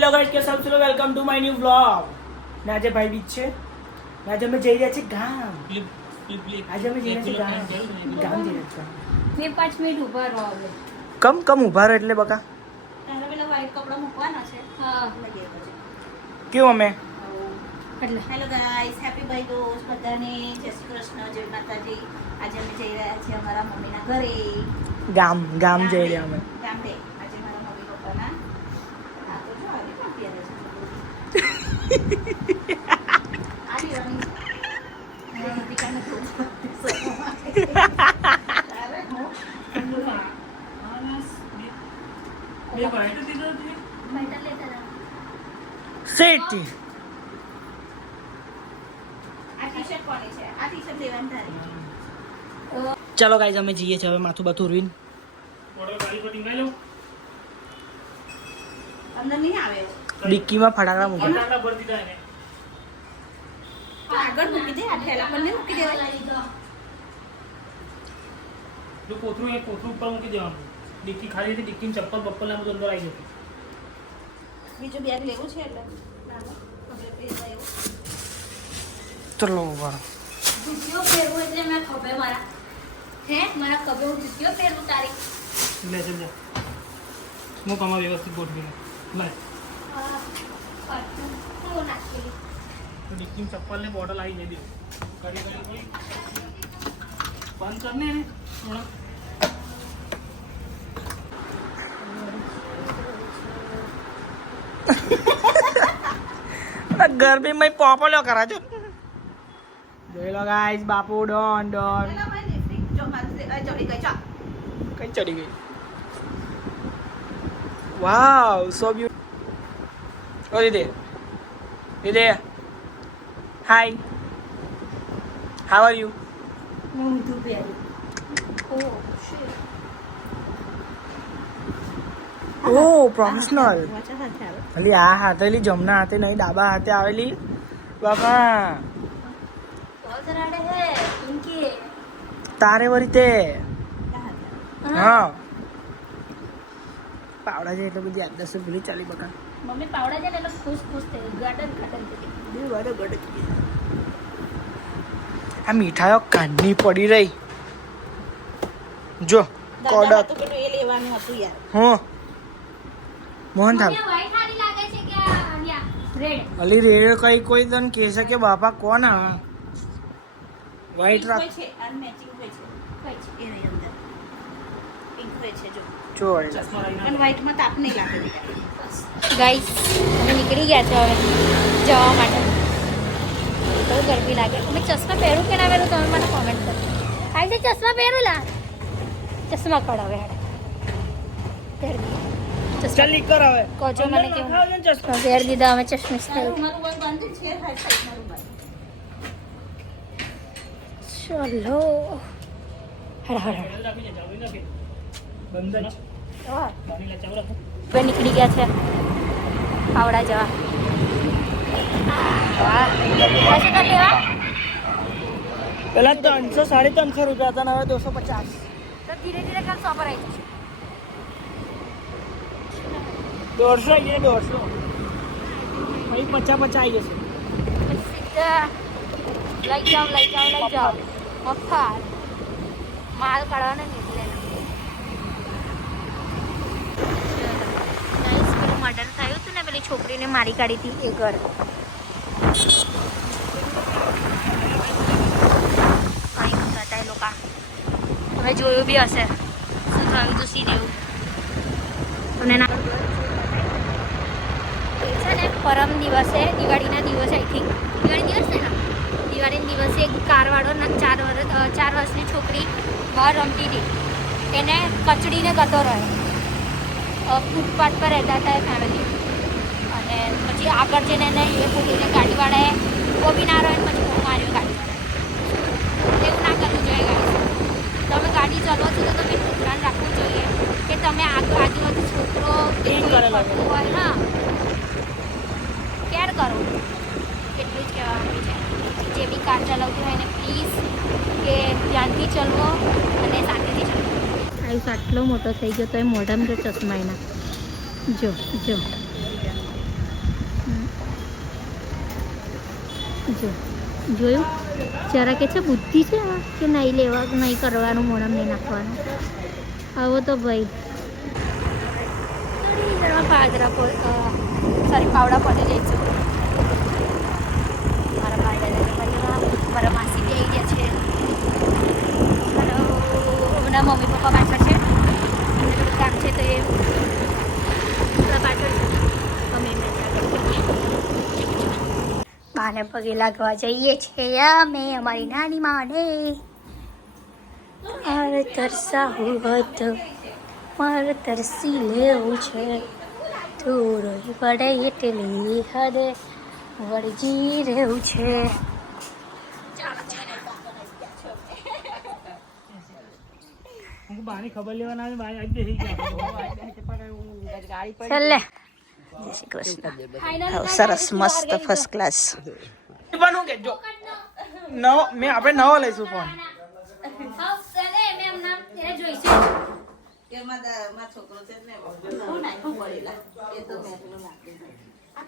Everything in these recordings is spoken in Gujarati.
હેલો ગાઈસ કે સૌ welcome to my new vlog. આજે ભાઈ બીચ છે. આજે અમે જઈ રહ્યા છીએ ગામ. આજે અમે જઈ રહ્યા છીએ ગામ જઈ રહ્યા છીએ. મેં 5 મિનિટ ઊભા રહો હવે. કમ ઊભા રહો એટલે બકા તારા પેલા વ્હાઈટ કપડા મૂકવાના છે. હા કેવું અમે એટલે હેલો ગાઈસ હેપી ભાઈ દોસ્ત બધાને જય શ્રી કૃષ્ણ જય માતાજી. આજે અમે જઈ રહ્યા છીએ અમારા મમ્મીના ઘરે. ગામ જઈ રહ્યા અમે. ગામડે આજે મારા મમ્મી પપ્પાના આ તો જો આવી પણ પહેરે છે. આવી રમી હા દીકાને તો અરે હો બે ભાઈ તો દીધો મેટલ લેતા જા. સેટી આ ટી-શર્ટ કોની છે? આ ટી-શર્ટ લેવાની તારી. ચલો ગાઈસ અમે જઈએ છીએ હવે માથું બાથું રૂઈન. અંદર નહીં આવે ડિક્કીમાં ફટાકડા મૂકી. આગળ મૂકી દે. આ ઠેલા પર નહીં મૂકી દેવાય. જો કોથળું ઉપર મૂકી દેવાનું. ડિક્કી ખાલી હતી. ડિક્કીની ચપ્પલ બપ્પલ ને બધું અંદર આવી જતું. બીજું બેગ લેવું છે એટલે નાનો હવે પહેરવા એવું. ચલો વાહ જુત્યો પહેરવું એટલે મેં ખભે મારા મારા ખભે હું જુત્યો પહેરવું તારી. લે ચલ જા હું કમા વ્યવસ્થિત ગોઠવી લાય. હું નાખેલી ડિક્કીની ચપ્પલ ને બોટલ આવી જઈ દે કરી કોઈ બંધ કરને એને થોડા ગરમી માં પોપલ્યો કરા છો. જોઈ લો ગાઈસ બાપુ ડોન જો મારે ચડી ગઈ ચા કઈ ચડી ગઈ. Wow so beautiful. ઓ દીદી હાય હાઉ આર યુ. હું ઊંધું પહેર્યું. ઓહ શિટ. ઓ પ્રોફેશનલ. વાચા સાથે આવે. અલી આ હાથે લી જમણા હાથે નહીં ડાબા હાથે આવેલી બાપા बहुत राडे है इनकी. તારે વરી તે હા પાવડા છે એટલે બધી આદત ભૂલી ચાલી બકા. મમ્મી પાવડા છે ને એટલે ખુશ થઈ ગાર્ડન થઈ બે વારે ગડકી. આ મીઠાઈઓ કાઢની પડી રહી જો કોડક. તો પેલું એ લેવાનું હતું યાર. હું મોહન થાળ વ્હાઈટ સાડી લાગે છે કે આલિયા રેડ. અલી રે કઈ કોઈ તને કહે છે કે બાપા કોણ આ વ્હાઈટ રાખ છે અને મેચિંગ હોય છે કઈ છે એ નહીં અંદર પિંક હોય છે જો ચોર અને વ્હાઈટ માં તાપ નહીં લાગે ગાઈસ અમે નીકળી ગયા છે હવે જવા માટે. બહુ ગરમી લાગે. અમે ચશ્મા પહેરું કે ના પહેરું તમે મને કોમેન્ટ કરો. આજે ચશ્મા પહેરું લા ચશ્મા કઢાવે ચાલ નીકળ હવે કોજો મને કેવું પહેર દીધા અમે ચશ્મીશ ચલો હડ હવે નીકળી ગયા છે પાવડા જવા. પેલા 300 350 રૂપિયા હતા ને હવે 250. તો ધીરે ધીરે કાલ સો પર આવી જશે. 150 આવી જાય 150 પછી 50 આવી જશે. સીધા લઈ જાઓ મફત માલ કાઢવાને નીકળે. પેલું મર્ડર થયું હતું ને પેલી છોકરીને મારી કાઢી હતી એ ઘર. કંઈ હતા એ લોકો તમે જોયું બી હશે શું થયું હતું સીન એવું. તમને ના છે ને પરમ દિવસે દિવાળીના દિવસે આઈ થિંક દિવાળી દિવસ છે ને દિવાળીના દિવસે એક કારવાળો 4 વર્ષની છોકરી બહાર રમતી હતી એને કચડીને ગતો રહ્યો. ફૂટપાથ પર રહેતા હતા એ ફેમિલી અને પછી આગળ જઈને એને એ ફૂટીને ગાડીવાળાએ ઊભો બી ના રહ્યો પછી બહુ માર્યો ગાડીવાળાએ. એવું ના કરવું જોઈએ ગાડી. તમે ગાડી ચલાવો છો તો તમે એટલું ધ્યાન રાખવું જોઈએ કે તમે આજુબાજુ છોકરો હોય હા કેર કરો. એટલું જ કહેવાનું છે. જે બી કાર ચલાવતું હોય એને પ્લીઝ કે ધ્યાનથી ચલવો અને શાંતિથી ચલવો. આયુષ આટલો મોટો થઈ ગયો તો એ મોઢામાં જો ચશ્મા એના જો જો જોયું જરા કે છે બુદ્ધિ છે કે નહીં લેવા નહીં કરવાનું મોઢામાં નહીં નાખવાનું આવો તો ભાઈ પાદરા પાવડા પડી જાય છે મારા પાદરા મારા માસી બી આવી ગયા છે હમણાં મમ્મી પપ્પા પાછળ છે એમને કામ છે તો એ પાછળ અમે બાને પગે લાગવા જઈએ છીએ અમે અમારી નાની માને મારે તરસા હોત મારે તરસી લેવું છે થોડું પડે એટલી હદે વળગી રહેવું છે ખબર લેવાના ચાલે જય શ્રી કૃષ્ણ સરસ મસ્ત ફર્સ્ટ ક્લાસ બનવું કે જો નવો આપણે નવો લઈશું ફોન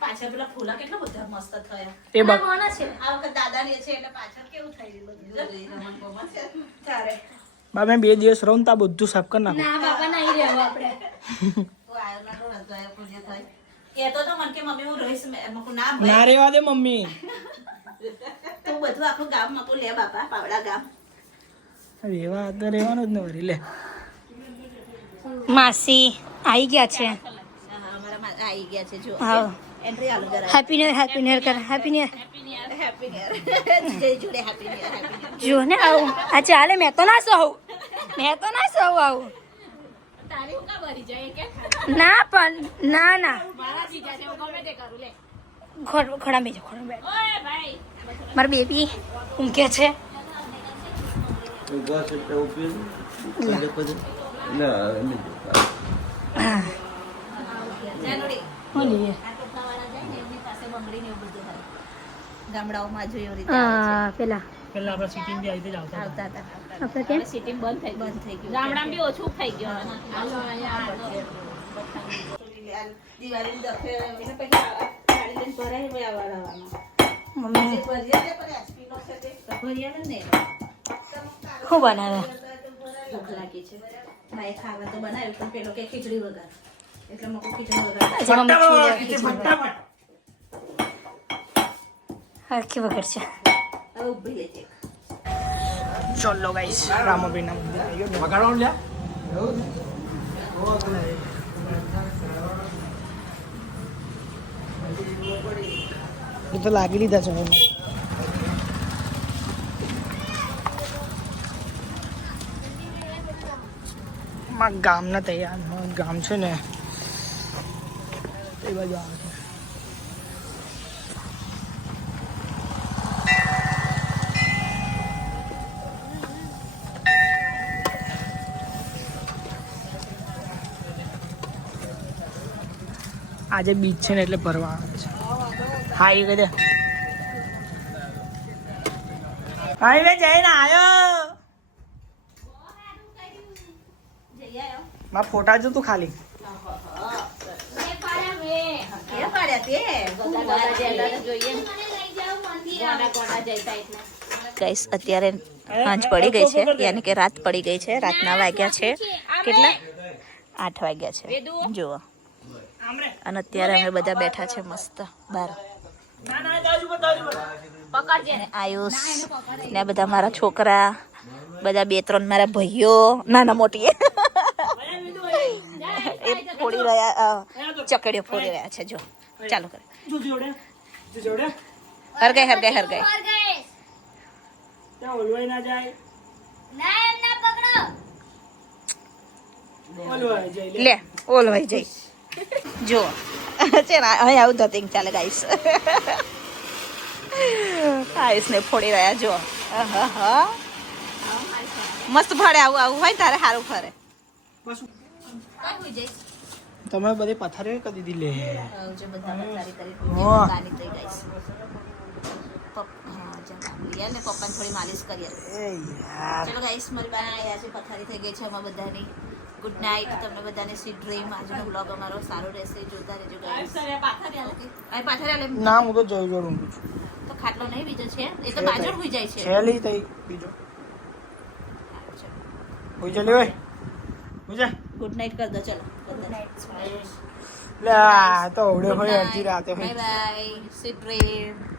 પાછળ પેલા ફૂલા કેટલા બધા મસ્ત થયા એ બા આ વખત દાદા ને છે એટલે પાછળ કેવું થઈ ગયું તારે બા મેં 2 દિવસ રહું તા બધું સાફ કરી નાખું ના બાપા નહીં રહેવું આપણે તો આયો ના તો આયો પૂજ્ય થાય એ તો મન કે મમ્મી હું રહીશ મકુ ના ના રેવા દે મમ્મી તું બધું આખું ગામ મકુ લે બાપા પાવડા ગામ રેવા તો રેવાનું જ ને વરી લે માસી આવી ગયા છે અમારા આવી ગયા છે જો હા એન્ટ્રી આલો જરા હેપી ન્યુ યર કર happy new year happy new year જય જોડે હેપી ન્યુ યર જો ને આવું આ ચાલે મેં તો ના સહું આવું તારી હું કા ભરી જાય કે ના પણ ના મારા જીજા છે હું ગમે તે કરું લે ખોડા બેજો ઓય ભાઈ મારા બેબી ઊંઘે છે જાનુડી બોલીએ આ ટોપલાવાળા જાય ને એમની પાસે બંગડી ને એવું બધું હોય ગામડાઓમાં જોયો રીતે પેલા આપણે સિટિંગ બી આવી જ આવતા આવતા હતા આપણે કેમ સિટિંગ બંધ થઈ ગયું ગામડામાં બી ઓછું થઈ ગયું દિવાળી દફે એને પહેલા ગાડી લઈને ભરાય હોય આવવાનું મમ્મી ભરિયા પર એસપી નો છે તે ભરિયા ને શું બનાવે ભૂખ લાગી છે ભાઈ ખાવા તો બનાવ્યું પણ પેલો કે ખીચડી વગર એટલે મકો ખીચડી વગર આજે મમ્મી ફટાફટ હરખી વગર છે હવે ઉભી લેજે ચલો ગાઈસ રામાભાઈ ના મંદિર આવી ગયો વગાડવાનું લ્યા એ તો લાગી લીધા છે માં ગામના તૈયાર ગામ છે ને એ બાજુ આવે છે આજે બીચ છે ને એટલે ભરવા આવે છે હા એ કહી દે હાઈવે જઈને આવ્યો મારા ફોટા જો તું ખાલી ગાઈસ અત્યારે સાંજ પડી ગઈ છે યાની કે રાત પડી ગઈ છે રાતના વાગ્યા છે કેટલા 8 વાગ્યા છે જુઓ અને અત્યારે અમે બધા બેઠા છે મસ્ત બહાર આયુષ ને બધા મારા છોકરા બધા 2-3 મારા ભાઈઓ નાના મોટી એ ફોડી રહ્યા ચકડીઓ ફોડી રહ્યા છે જો ચાલુ કરે હરગાઈ ઓલવાઈ ના જાય લે ઓલવાઈ જઈ જો છે ને અહીં આવું ધતિંગ ચાલે ગાઈસ આયુષ ને ફોડી રહ્યા જો મસ્ત ફરે આવું હોય તારે સારું ફરે તમે બધી પથારી કરી દીધી લે પપ્પાને થોડી માલિશ કરીએ ચલો ગાઈસ મારી બા આવ્યા છે પથારી થઈ ગઈ છે અમારા બધાની ગુડ નાઇટ તમને બધાને સ્વીટ ડ્રીમ આજનો બ્લોગ અમારો સારો રહેશે જોતા રહેજો ગાઈસ પાથરી ના હું તો જોઈ જોડું છું તો ખાટલો નહીં બીજો છે એ તો બાજુ હોઈ જાય છે છેલી તઈ બીજો હોઈ જલે ઓય હોઈ જા ગુડ નાઇટ કર દો ચલો ગુડ નાઇટ લા તો ઓડે હોય અડધી રાતે હોય બાય બાય સ્વીટ ડ્રીમ